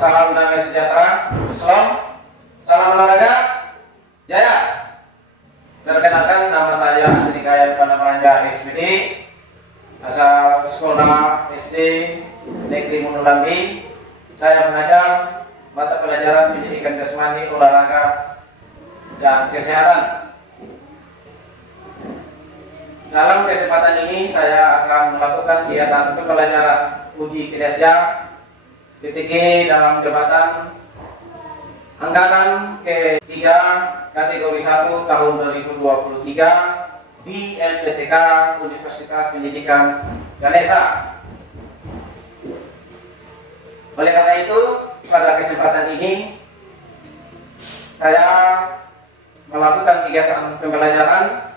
salam damai sejahtera, salam olahraga, jaya. Perkenalkan, nama saya Asri Kayat Panamanja SPD, asal sekolah SD Negeri Monolambi. Saya mengajar mata pelajaran pendidikan jasmani, olahraga, dan kesehatan. Dalam kesempatan ini saya akan melakukan kegiatan pembelajaran uji kinerja PTG dalam jabatan angkatan ke-3 kategori 1 tahun 2023 di LPTK Universitas Pendidikan Ganesha. Oleh karena itu, pada kesempatan ini saya melakukan kegiatan pembelajaran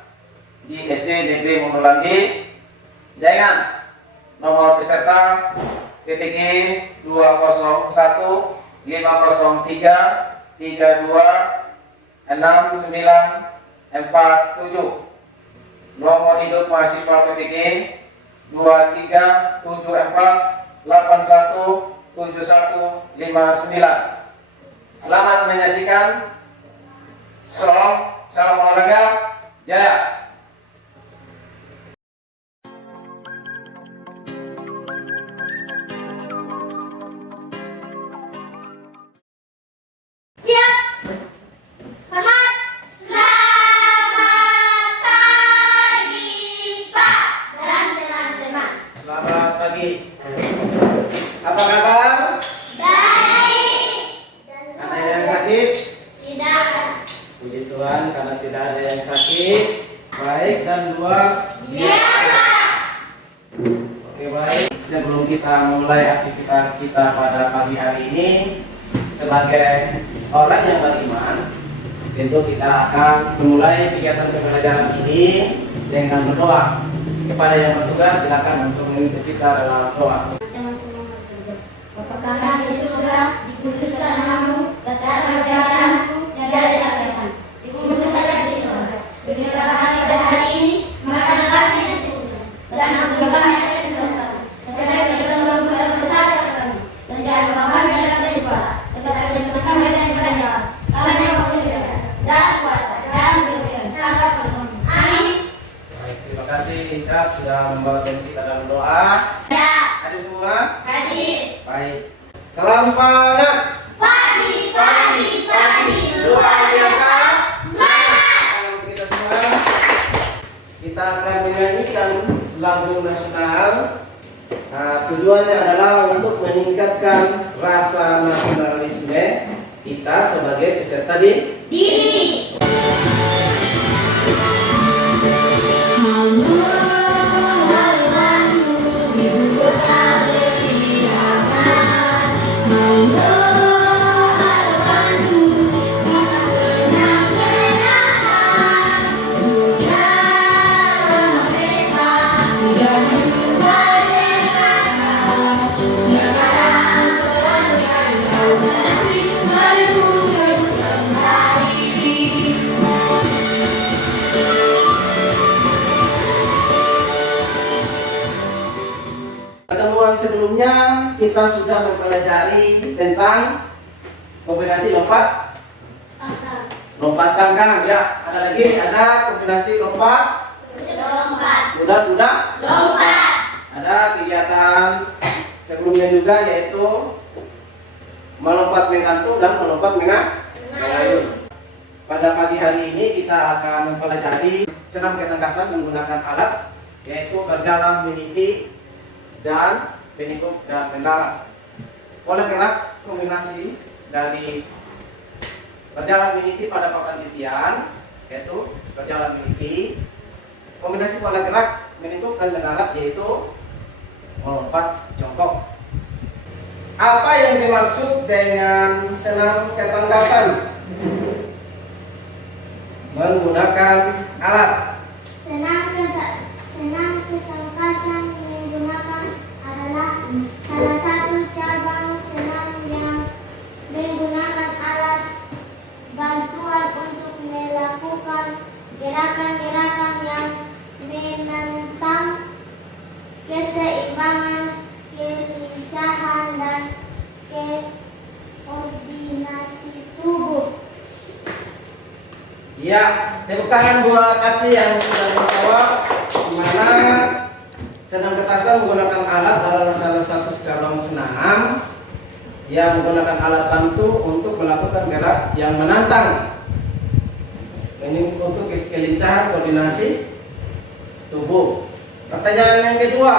di SD Negeri Monolambi dengan nomor peserta PTG 201 503 32 6947. Nomor hidup mahasiswa PTG 2374 81 7159. Selamat menyaksikan. Salam olahraga, jaya. Apa kabar? Baik. Ada yang sakit? Tidak. Puji Tuhan, karena tidak ada yang sakit. Baik, dan dua Biasa. Oke, baik. Sebelum kita mulai aktivitas kita pada pagi hari ini, sebagai orang yang beriman, tentu kita akan memulai kegiatan pembelajaran ini dengan berdoa. Kepada yang bertugas, silakan untuk mengikuti kita dalam doa. Bapa kami di surga, dikuduskan namamu, datanglah kerajaanmu, jadilah kehendakmu di bumi seperti di surga. Berikanlah kami pada hari ini makanan kami yang secukupnya, dan ampuni kami akan dosa kami, serta kita mengampuni dosa kami, dan jangan bawa kami dalam pencobaan, tetapi bebaskan kami dari jahat. Karena Engkau kemuliaan dan kuasa dan kemuliaan sampai selamanya. Amin. Baik, terima kasih Ica sudah membawakan kita dalam doa. Ya. Hadir semua? Hadir. Baik. Salam semangat. Pagi, luar biasa. Semangat. Untuk kita semua, kita akan menyanyikan lagu nasional. Tujuannya adalah untuk meningkatkan rasa nasionalisme kita sebagai peserta didik. Pertemuan sebelumnya kita sudah mempelajari tentang kombinasi lompat kangkang, ya. Ada lagi, ada kombinasi lompat kuda. Ada kegiatan sebelumnya juga, yaitu melompat menggantung dan melompat mengayun. Pada pagi hari ini kita akan mempelajari senam ketangkasan menggunakan alat, yaitu berjalan meniti dan penikuk dan mendarat. Pola gerak kombinasi dari berjalan meniti pada papan titian, yaitu berjalan meniti. Kombinasi pola gerak menikuk dan mendarat, yaitu melompat jongkok. Apa yang dimaksud dengan senam ketangkasan? Menggunakan alat. Senam ketangkasan menggunakan adalah salah satu cabang senam yang menggunakan alat bantuan untuk melakukan gerakan-gerakan yang menantang keseimbangan, kelincahan, dan Ya, tepuk tangan buat Tati yang sudah menjawab. Di mana senam ketasan menggunakan alat adalah salah satu cabang senam yang menggunakan alat bantu untuk melakukan gerak yang menantang. Ini untuk kelincahan koordinasi tubuh. Pertanyaan yang kedua,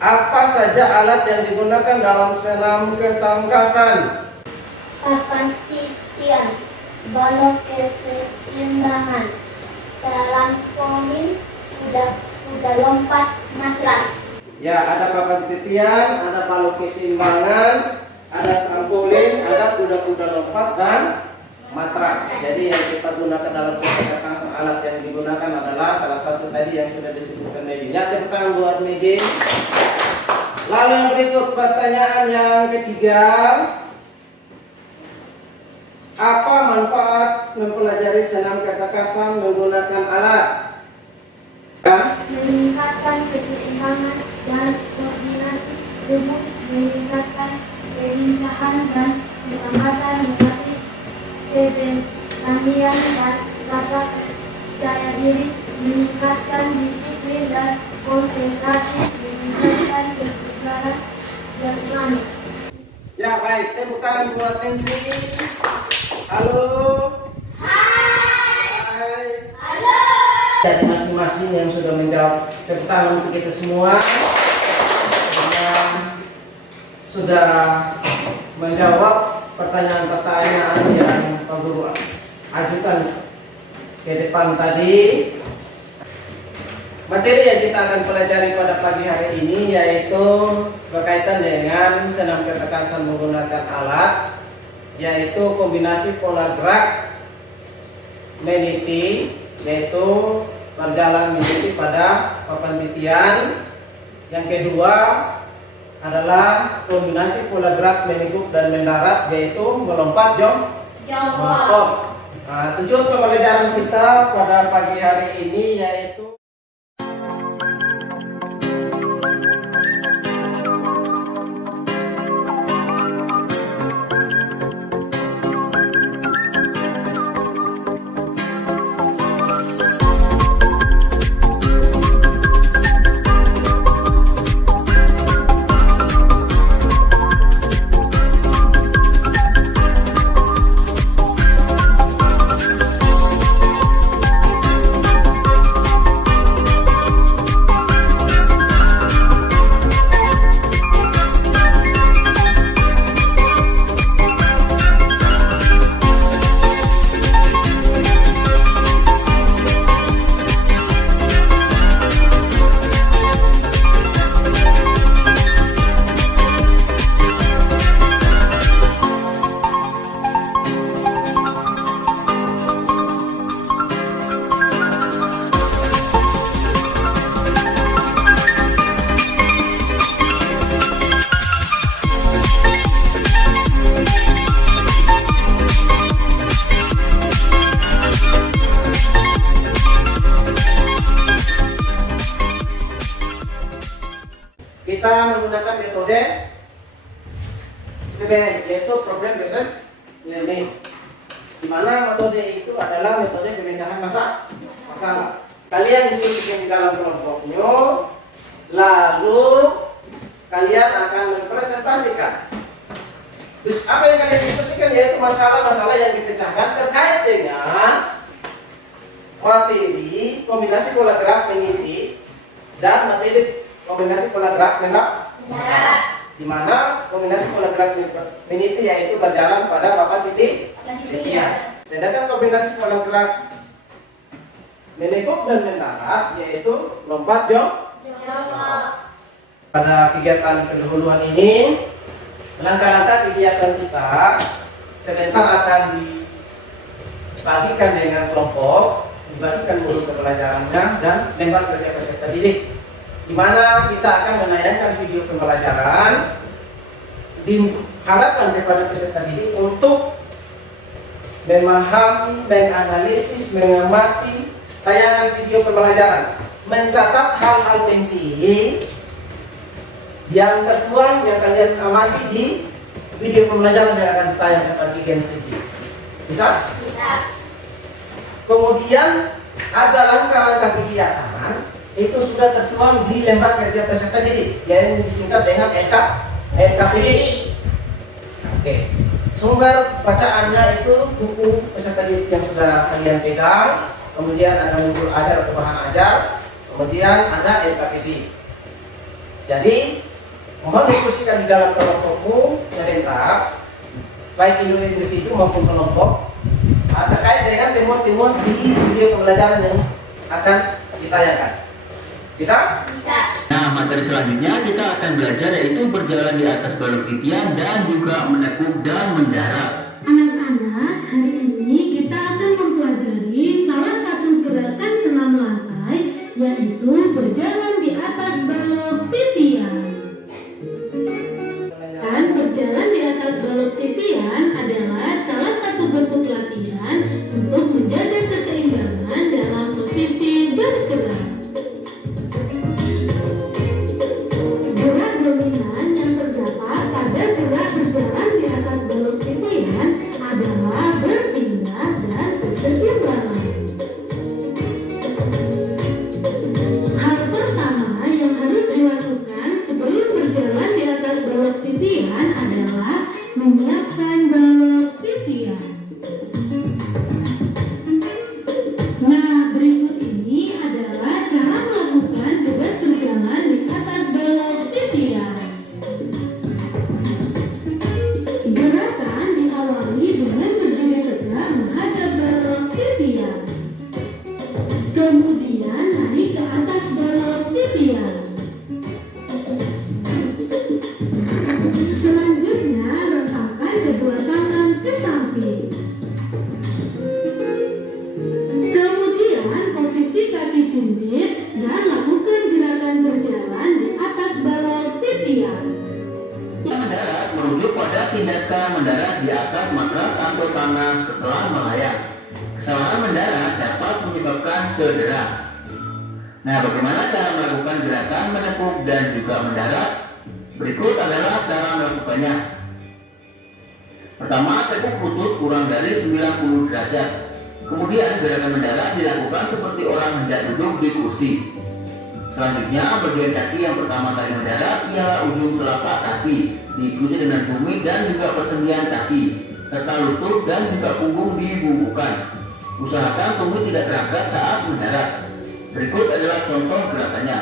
apa saja alat yang digunakan dalam senam ketangkasan? Papan titian, balok keseimbangan, trampolin, kuda lompat, matras. Ya, ada papan titian, ada balok keseimbangan, ada trampolin, ada kuda-kuda lompat dan matras. Jadi yang kita gunakan dalam senam alat yang digunakan adalah salah satu tadi yang sudah disebutkan medinya. Tepuk tangan buat Meji. Lalu yang berikut pertanyaan yang ketiga, apa manfaat mempelajari senam ketangkasan menggunakan alat? Meningkatkan keseimbangan dan koordinasi tubuh, meningkatkan kelincahan dan ketangkasan, melatih keberanian dan rasa percaya diri, meningkatkan disiplin dan konsentrasi, meningkatkan kebugaran jasmani. Ya baik, tepuk tangan buat Nancy. Halo. Hai. Halo. Dari masing-masing yang sudah menjawab, tepuk tangan untuk kita semua yang sudah menjawab pertanyaan-pertanyaan yang Pak Guru ajukan ke depan tadi. Materi yang kita akan pelajari pada pagi hari ini yaitu berkaitan dengan senam ketangkasan menggunakan alat, yaitu kombinasi pola gerak meniti, yaitu berjalan meniti pada papan titian. Yang kedua adalah kombinasi pola gerak meneguk dan mendarat, yaitu melompat jongkok. Nah, tujuan pembelajaran kita pada pagi hari ini yaitu kita menggunakan metode PBL, yaitu Problem Based Learning, di mana metode itu adalah metode pemecahan masalah. Kalian diskusikan di dalam kelompoknya, lalu kalian akan mempresentasikan. Terus apa yang kalian diskusikan yaitu masalah-masalah yang dipecahkan terkait dengan materi kombinasi pola gerak meniti dan materi kombinasi pola gerak mendarat, di mana kombinasi pola gerak meniti yaitu berjalan pada papan titian. Sedangkan kombinasi pola gerak meneguk dan mendarat yaitu lompat jongkok. Pada kegiatan pendahuluan ini, langkah-langkah kegiatan kita sebentar akan dibagikan dengan kelompok, dibagikan guru pembelajarannya dan lempar kerja peserta didik, di mana kita akan menayangkan video pembelajaran. Diharapkan kepada peserta didik untuk memahami, menganalisis, mengamati tayangan video pembelajaran, mencatat hal-hal penting yang tertuang yang kalian amati di video pembelajaran yang akan ditayangkan pada bagian video. Bisa? Bisa. Kemudian ada langkah-langkah kegiatan itu sudah tertuang di lembar kerja peserta didik yang disingkat dengan LKPD. Oke. Sumber bacaannya itu buku peserta didik yang sudah kalian pegang, kemudian ada modul ajar atau bahan ajar, kemudian ada LKPD. Jadi mohon diskusikan di dalam kelompokmu serentak, baik individu maupun kelompok, terkait dengan temuan-temuan di video pembelajaran yang akan ditayangkan. Bisa? Bisa. Nah, materi selanjutnya kita akan belajar yaitu berjalan di atas balok titian dan juga menekuk dan mendarat. Anak-anak, hari ini kita akan mempelajari salah satu gerakan senam lantai, yaitu berjalan di atas balok titian. Dan berjalan di atas balok titian adalah salah satu bentuk latihan untuk menjaga keseimbangan dalam posisi bergerak. Gerak dominan yang terdapat pada gerak berjalan di atas balok titian adalah berpindah dan keseimbangan. Hal pertama yang harus dilakukan sebelum berjalan di atas balok titian adalah menyiapkan balok titian. Nah, berikut ini adalah cara melakukan gerak berjalan di atas balok titian. Gerakan diawali dengan berdiri tegak menghadap balok titian. Kemudian naik ke atas balok titian. Selanjutnya rentangkan kedua tangan ke samping. Kemudian posisi kaki jinjit dan lakukan gerakan berjalan di atas balok titian. Mendarat merujuk pada tindakan mendarat di atas matras atau tanah setelah melayang. Kesalahan mendarat dapat menyebabkan cedera. Nah, bagaimana cara melakukan gerakan menekuk dan juga mendarat? Berikut adalah cara melakukannya. Pertama, tekuk lutut kurang dari 90 derajat. Kemudian gerakan mendarat dilakukan seperti orang hendak duduk di kursi. Selanjutnya, bagian kaki yang pertama kali mendarat ialah ujung telapak kaki, diikuti dengan tumit dan juga persendian kaki, serta lutut dan juga punggung dibungkukan. Usahakan tumit tidak terangkat saat mendarat. Berikut adalah contoh gerakannya.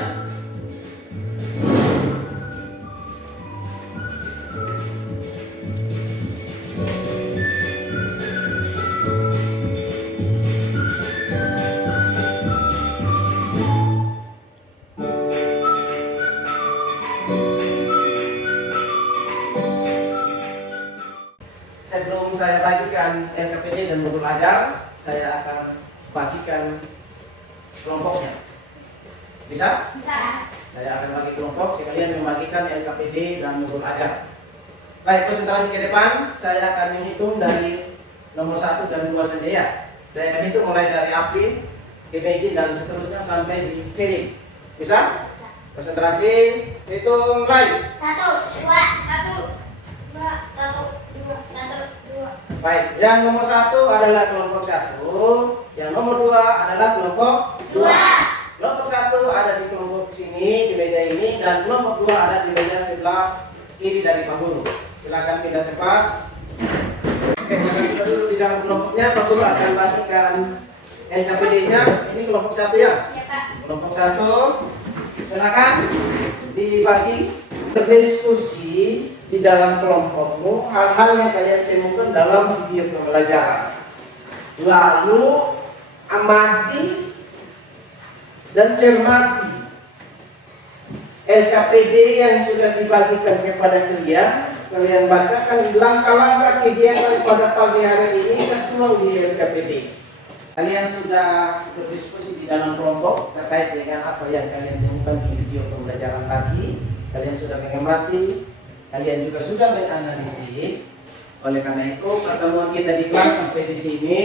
Sebelum saya bagikan LKPD dan modul ajar, saya akan bagikan kelompoknya. Bisa? Bisa. Saya akan bagi kelompok, sekalian membagikan LKPD dan modul ajar. Baik, konsentrasi ke depan, saya akan menghitung dari nomor 1 dan 2 saja ya. Saya akan hitung mulai dari Afin, Kebejin dan seterusnya sampai di Ferim. Bisa? Konsentrasi, hitung mulai. 1, 2, 1, 2, 1, 2, 1, 2. Baik, yang nomor 1 adalah kelompok 1, yang nomor 2 adalah kelompok 2. 2. Kelompok 1 ada di kelompok sini, di meja ini, dan kelompok 2 ada di meja sebelah kiri dari Pak Guru. Silakan pindah tempat. Oke, kita dulu di dalam kelompoknya. Pak Guru akan bagikan LKPD-nya. Ini kelompok 1 ya. Ya, Pak. Kelompok 1, silakan dibagi, berdiskusi di dalam kelompokmu hal-hal yang kalian temukan dalam video pembelajaran. Lalu amati dan cermati LKPD yang sudah dibagikan kepada kalian. Kalian bacakan langkah-langkah kegiatan pada pagi hari ini tertuang di LKPD. Kalian sudah berdiskusi di dalam kelompok terkait dengan apa yang kalian temukan di video pembelajaran tadi. Kalian sudah mengamati, kalian juga sudah menganalisis. Oleh karena itu, pertemuan kita di kelas sampai di sini,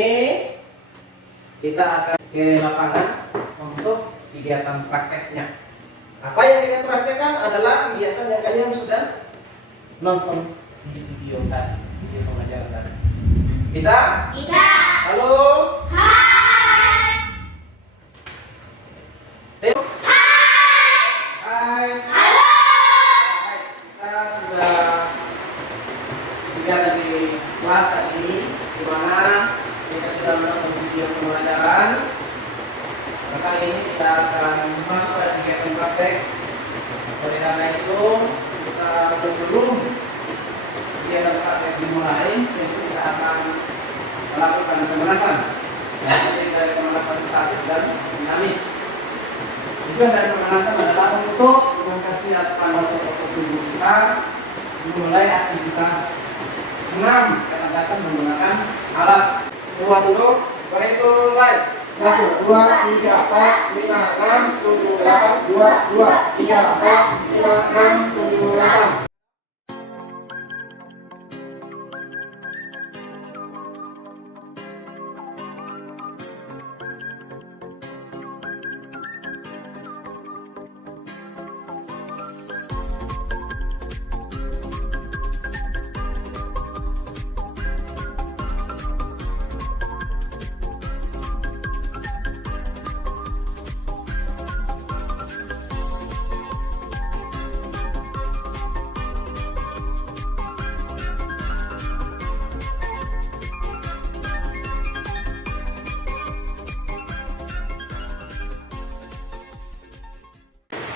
kita akan ke lapangan untuk kegiatan prakteknya. Apa yang kalian praktekkan adalah kegiatan yang kalian sudah nonton di video tadi, video pembelajaran tadi. Bisa? Bisa. Halo? Hai. Oleh karena itu, kita sebelum kegiatan praktek dimulai, tentu kita akan melakukan pemanasan. Jadi dari pemanasan statis dan dinamis. Tujuan dari pemanasan adalah untuk mempersiapkan otot tubuh kita memulai aktivitas senam ketegasan menggunakan alat. Semua duduk, berhitung mulai. 1, 2, 3, 4, 5, 6, 7, 8, 2, 3, 4, 5, 6, 7, 8.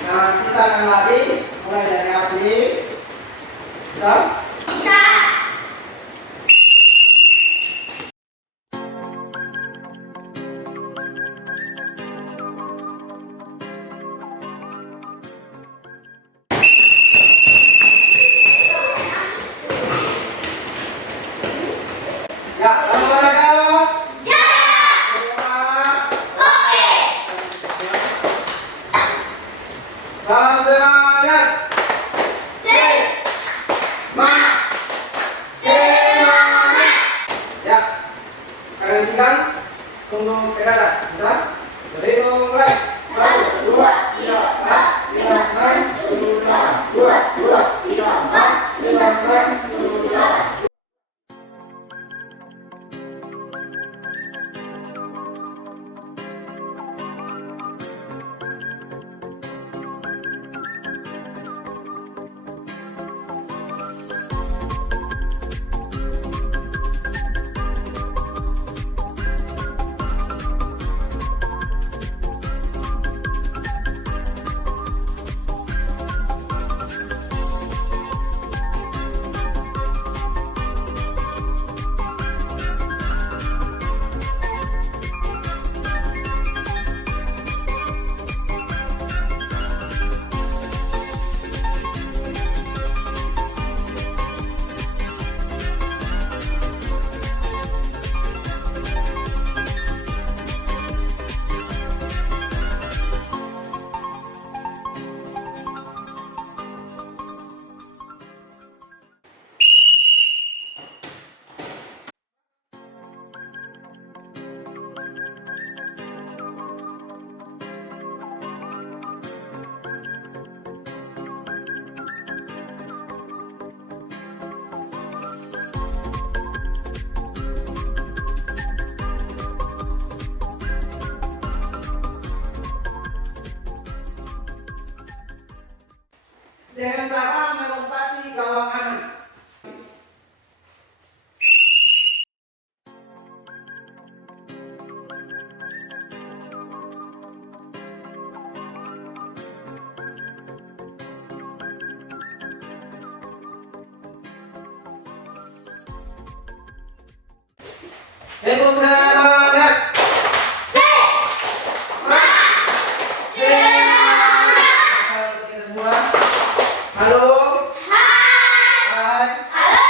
Nah, kita akan lari mulai dari api. Bisa? Bisa. Ya, olahraga. Salam semangat. Semangat. Ya, kalian tinggal tunggu pedada. Bisa? Berhitung mulai. 1, 2, 3, 4, 5, 6, 7, 8. 2, 3, 4, 5, 6, 7, 8. Dengan cara melompati gawang anak. Hitung semangat. Kita semua. Halo. Hai. Halo.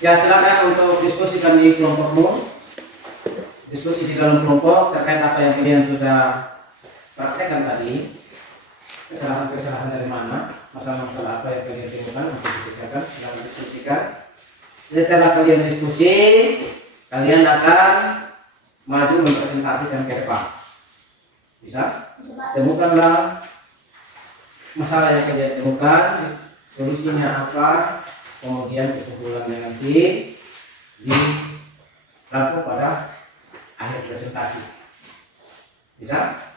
Ya, silakan untuk diskusikan di kelompokmu. Diskusi di dalam kelompok terkait apa yang kalian sudah praktekkan tadi. Kesalahan-kesalahan dari mana, masalah-masalah apa yang kalian temukan untuk dikerjakan, silakan diskusikan. Setelah kalian diskusi, kalian akan maju mempresentasikan ke depan. Bisa? Temukanlah masalah yang kalian temukan, solusinya apa, kemudian kesimpulannya nanti dirangkum pada akhir presentasi. Bisa?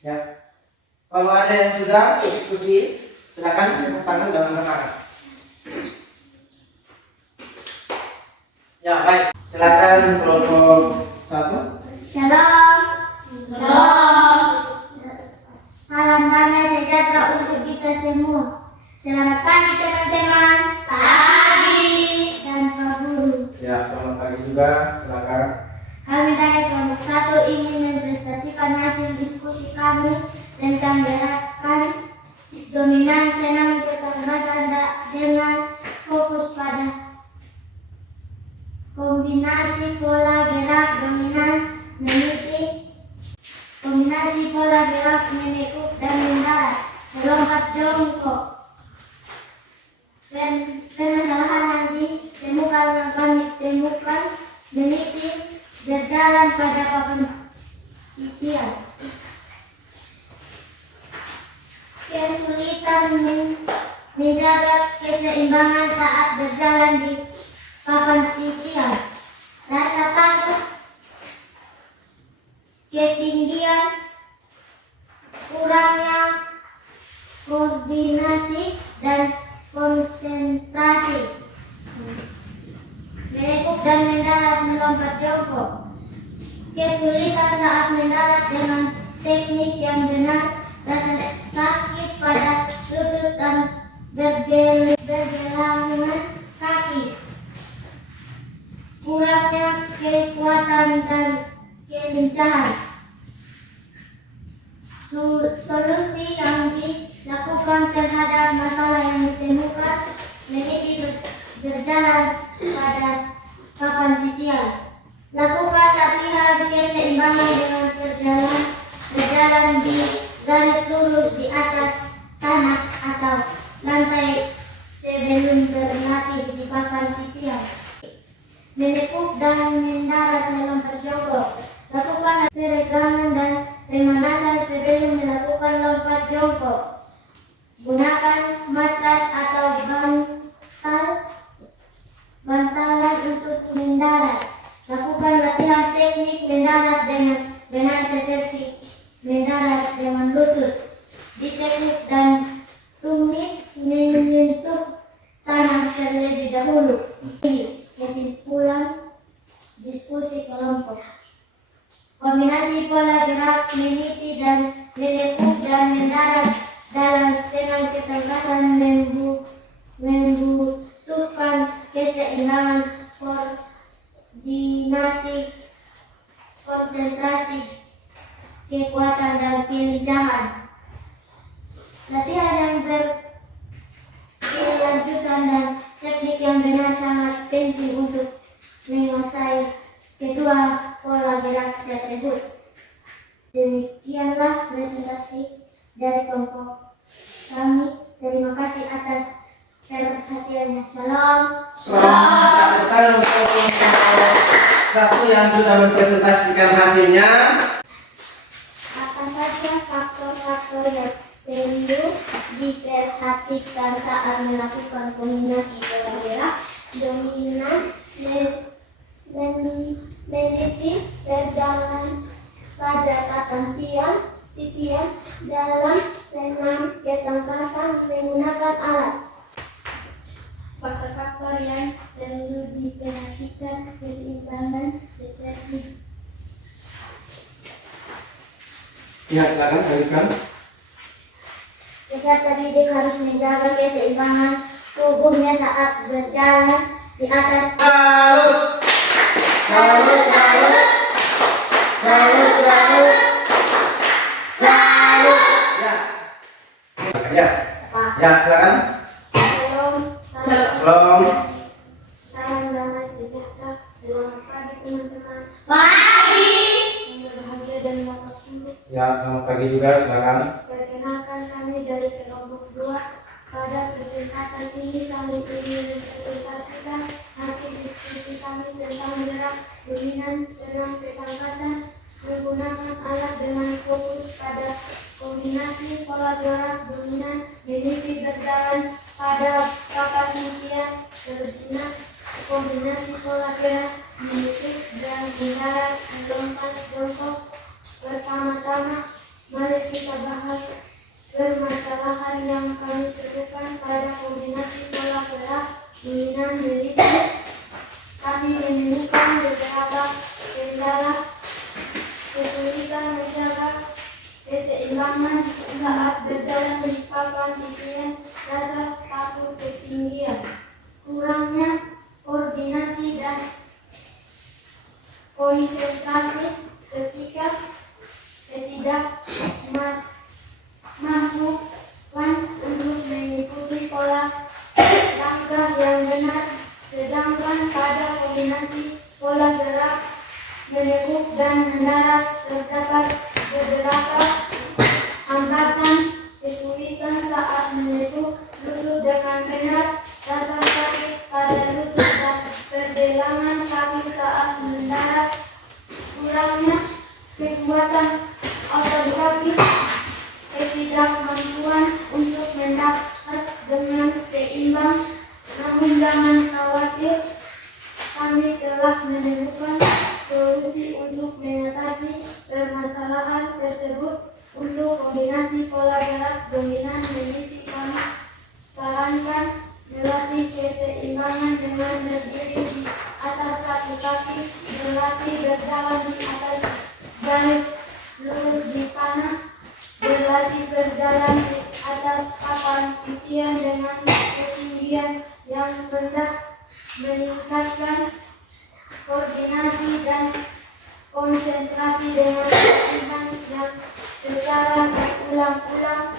Ya, kalau ada yang sudah diskusi, silakan tepuk tangan dalam rekan. Ya, baik. Silakan kelompok 1. Shalom. Shalom. Salam damai sejahtera untuk kita semua. Selamat pagi teman-teman. Pagi. Dan Pak Guru. Ya, selamat pagi juga. Silakan. Kami dari kelompok 1 ingin mempresentasikan hasil diskusi kami tentang gerakan dominan senam kecerdasan dengan fokus pada kombinasi pola gerak dominan meniti, kombinasi pola gerak menekuk dan mendarat, melompat jongkok. Permasalahan nanti temukan meniti berjalan pada papan titian. Kesulitan menjaga keseimbangan saat berjalan di papan titian. Rasa takut, ketinggian, kurangnya koordinasi dan konsentrasi. Menekuk dan mendarat melompat jongkok. Kesulitan saat mendarat dengan teknik yang benar, rasa sakit pada lutut dan bergelangan kaki. Kurangnya kekuatan dan kelincahan. Solusi yang dilakukan terhadap masalah yang ditemukan meniti berjalan pada papan titian. Lakukan latihan keseimbangan dengan berjalan di garis lurus di atas tanah atau lantai sebelum berlatih di papan titian. Menekuk dan mendarat melompat jongkok. Lakukan peregangan dan pemanasan sebelum melakukan lompat jongkok. Gunakan matras atau bantalan untuk mendarat. Lakukan latihan teknik mendarat dengan benar seperti mendarat dengan lutut di teknik dan tumit menyentuh tanah terlebih dahulu. Kesimpulan diskusi kelompok. Kombinasi pola gerak meniti dan menekuk dan mendarat dalam senam kecerdasan membutuhkan keseimbangan, koordinasi, konsentrasi, kekuatan dan kelincahan. Latihan yang berkelanjutan dan teknik yang benar sangat penting untuk menguasai kedua pola gerak tersebut. Demikianlah presentasi dari kelompok kami. Terima kasih atas perhatiannya. Shalom. Selamat datang untuk kelompok 1 yang sudah mempresentasikan hasilnya. Apa saja faktor-faktor yang perlu diperhatikan saat melakukan kombinasi pola gerak dominan meniti berjalan pada papan titian dalam senam ketangkasan menggunakan alat. Faktor-faktor yang Ya, silakan lanjutkan. Peserta didik harus menjaga keseimbangan tubuhnya saat berjalan di atas. Salut, salut, salut, salut, salut, salut. Ya, ya, silakan. Salam. Salam damai sejahtera. Selamat pagi teman-teman. Pagi. Yang berbahagia dan motor sungguh. Ya, selamat pagi juga, silakan. Perkenalkan kami dari kelompok 2. Pada kesempatan ini kami ingin mempresentasikan hasil diskusi kami tentang gerak dominan senam ketangkasan menggunakan alat dengan fokus pada kombinasi pola gerak dominan meniti berjalan pada papan impian kombinasi pola gerak meniti dan mendarat melompat jongkok. Pertama-tama mari kita bahas permasalahan yang kami temukan pada kombinasi pola gerak dominan meniti. Kami menemukan beberapa kendala, kesulitan menjaga keseimbangan saat berjalan di papan impian, rasa takut ketinggian, kurangnya koordinasi dan konsentrasi ketika ketidakmampuan untuk mengikuti pola langkah yang benar. Sedangkan pada kombinasi pola gerak menekuk dan mendarat terdapat beberapa hambatan, kesulitan saat menekuk lutut dengan benar, rasa sakit pada lutut dan pergelangan kaki saat mendarat, kurangnya kekuatan otot kaki, ketidakmampuan untuk mendarat dengan seimbang. Namun jangan khawatir, kami telah menemukan solusi untuk mengatasi permasalahan tersebut. Untuk kombinasi pola gerak dominan meniti, kami sarankan melatih keseimbangan dengan berdiri di atas satu kaki, berlatih berjalan di atas garis lurus di panah, berlatih berjalan di atas papan impian dengan ketinggian yang rendah, meningkatkan koordinasi dan konsentrasi dengan seimbang yang secara berulang-ulang.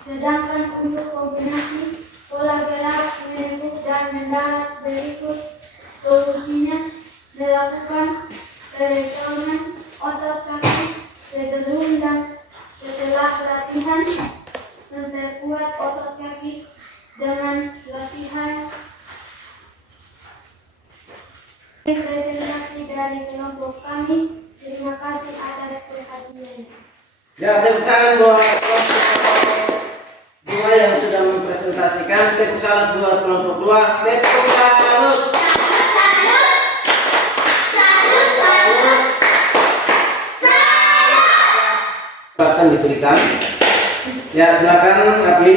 Sedangkan untuk kombinasi pola gerak menekuk dan mendarat berikut solusinya: melakukan peregangan otot kaki sebelum dan setelah latihan, memperkuat otot kaki dengan latihan. Presentasi dari kelompok kami. Terima kasih atas perhatiannya. Ya, tepuk tangan buat kelompok 2 yang sudah mempresentasikan. Tepuk salut buat kelompok 2. Tepuk salut. Akan diberikan. Ya, silakan Rafli.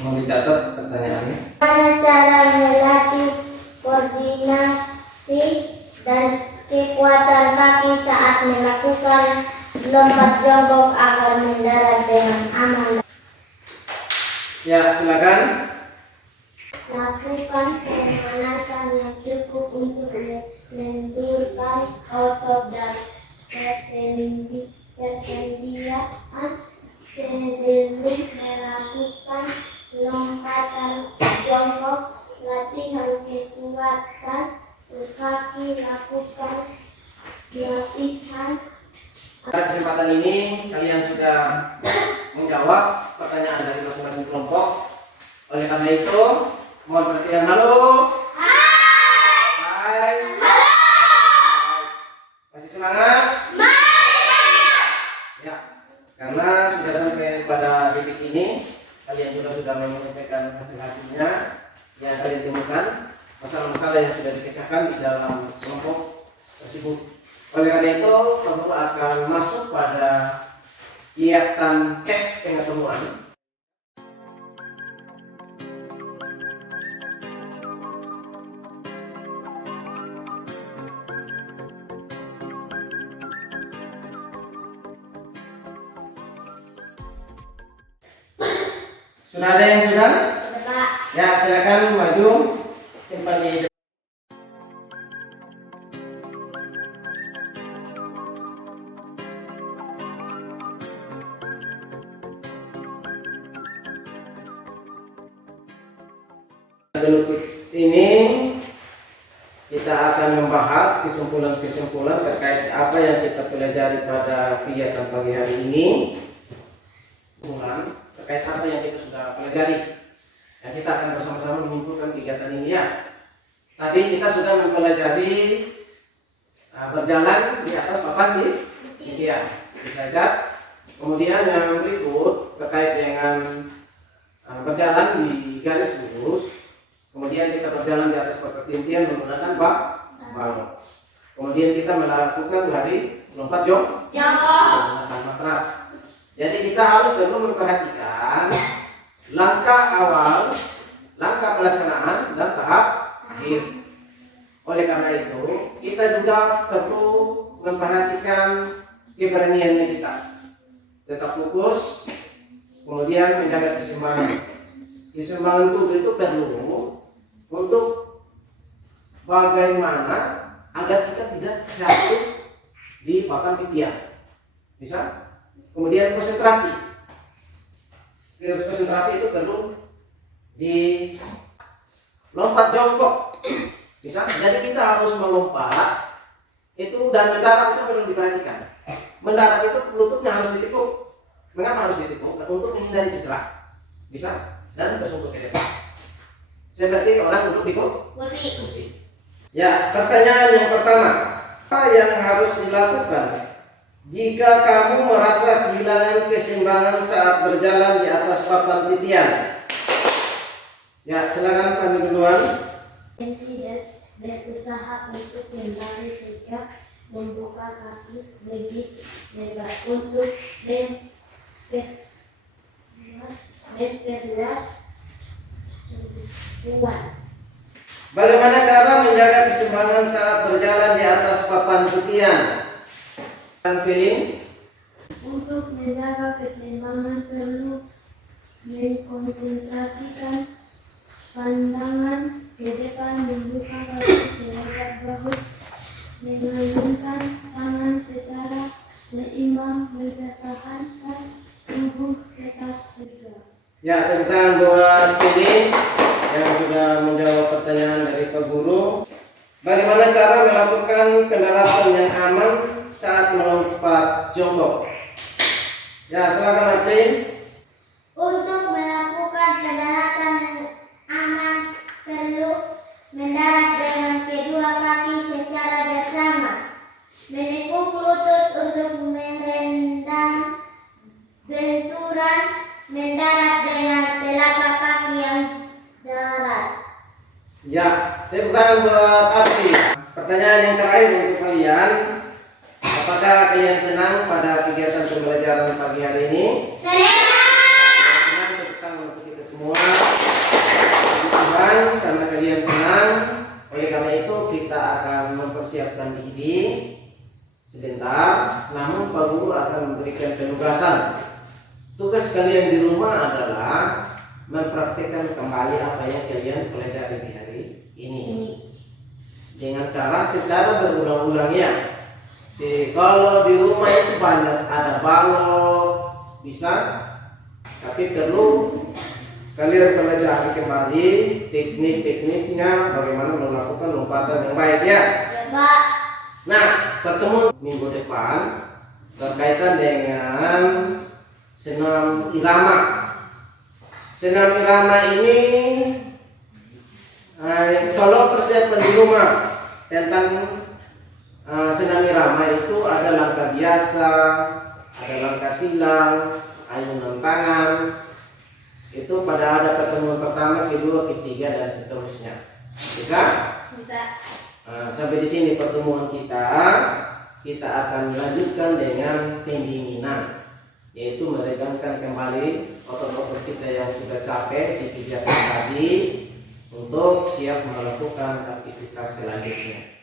Mau dicatat pertanyaannya. Cara melatih koordinasi dan kekuatan kaki saat melakukan lompat jongkok agar mendarat dengan aman. Ya, silakan. Lakukan pemanasan yang cukup untuk mengendurkan otot dan kesendian sebelum melakukan lompatan jongkok. Latihan kekuatan kaki, lakukan latihan. Pada kesempatan ini kalian sudah menjawab pertanyaan dari masing-masing kelompok. Oleh karena itu, mohon perhatian. Halo. Hai. Halo. Masih semangat? Ya, karena sudah sampai pada titik ini, kalian juga sudah menyampaikan hasil-hasilnya yang kalian temukan, masalah-masalah yang sudah dipecahkan di dalam kelompok tersebut. Oleh karena itu, kelompok akan masuk pada kegiatan tes pengetahuan. Sudah ada yang sudah? Sudah, Pak. Ya, silakan maju. Simpan di ini kita akan membahas kesimpulan-kesimpulan terkait apa yang kita pelajari pada kegiatan pagi hari ini. Kesimpulan terkait apa yang kita sudah pelajari. Dan kita akan bersama-sama menyimpulkan kegiatan ini ya. Tadi kita sudah mempelajari berjalan di atas papan ya, saja. Kemudian yang berikut terkait dengan berjalan di garis lurus. Kemudian kita berjalan di atas kotak tintian menggunakan balok. Kemudian kita melakukan lari lompat jongkok menggunakan matras. Jadi kita harus perlu memperhatikan langkah awal, langkah pelaksanaan, dan tahap akhir. Oleh karena itu, kita juga perlu memperhatikan keberaniannya kita. Tetap fokus, kemudian menjaga keseimbangan. Keseimbangan tubuh itu perlu untuk bagaimana agar kita tidak jatuh di papan titian. Bisa? Kemudian konsentrasi. Konsentrasi itu perlu di lompat jongkok. Bisa? Jadi kita harus melompat itu, dan mendarat itu perlu diperhatikan. Mendarat itu lututnya harus ditekuk. Mengapa harus ditekuk? Untuk menghindari cedera. Bisa? Dan tersungkur ke depan. Seperti orang duduk di kursi. Ya, pertanyaan yang pertama, apa yang harus dilakukan jika kamu merasa kehilangan keseimbangan saat berjalan di atas papan titian? Ya, silakan Pandu duluan. Tidak berusaha untuk kembali tegak, membuka kaki lebih lebar untuk memperluas beban. Bagaimana cara menjaga keseimbangan saat berjalan di atas papan titian? Feeling? Untuk menjaga keseimbangan perlu mengkonsentrasikan pandangan ke depan, membuka kaki selebar bahu, mengayunkan tangan secara seimbang, mempertahankan tubuh tetap tegak. Ya, tepuk tangan buat Feeling yang sudah menjawab pertanyaan dari Pak Guru. Bagaimana cara melakukan pendaratan yang aman saat melompat jongkok? Ya, silakan Aplin. Untuk melakukan pendaratan yang aman perlu mendarat dengan kedua kaki secara bersama, menekuk lutut untuk merendam benturan, mendarat dengan telapak kaki yang darat. Ya, tepuk tangan buat Apli. Pertanyaan yang terakhir untuk kalian, apakah kalian senang pada kegiatan pembelajaran pagi hari ini? Senang, tepuk tangan untuk kita semua. Puji Tuhan, karena kalian senang, oleh karena itu kita akan mempersiapkan diri sebentar. Namun Pak Guru akan memberikan penugasan. Tugas kalian di rumah adalah mempraktikkan kembali apa yang kalian pelajari di hari ini dengan cara secara berulang-ulang ya. Kalau di rumah itu banyak ada balok, bisa, tapi perlu kalian pelajari kembali teknik-tekniknya bagaimana melakukan lompatan yang baik ya. Pak. Nah, pertemuan minggu depan berkaitan dengan senam irama. Senam irama ini tolong persiapkan di rumah tentang senam irama. Itu ada langkah biasa, ada langkah silang, ayunan tangan. Itu pada ada pertemuan pertama, kedua, ketiga, dan seterusnya. Bisa? Bisa. Sampai di sini pertemuan kita. Kita akan melanjutkan dengan pendinginan, yaitu meregangkan kembali otot-otot kita yang sudah capek di kegiatan tadi untuk siap melakukan aktivitas selanjutnya.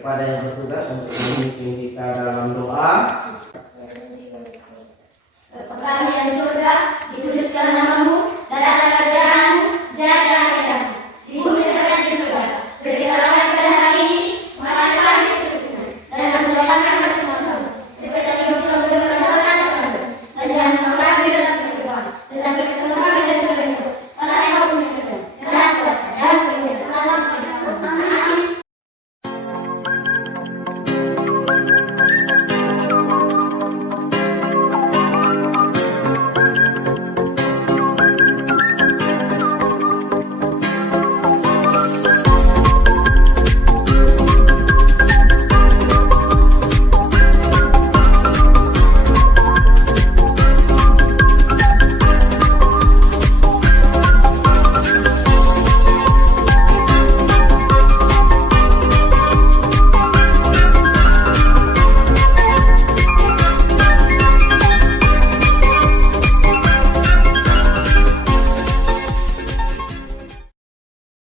kepada yang bertugas untuk memimpin kita dalam doa.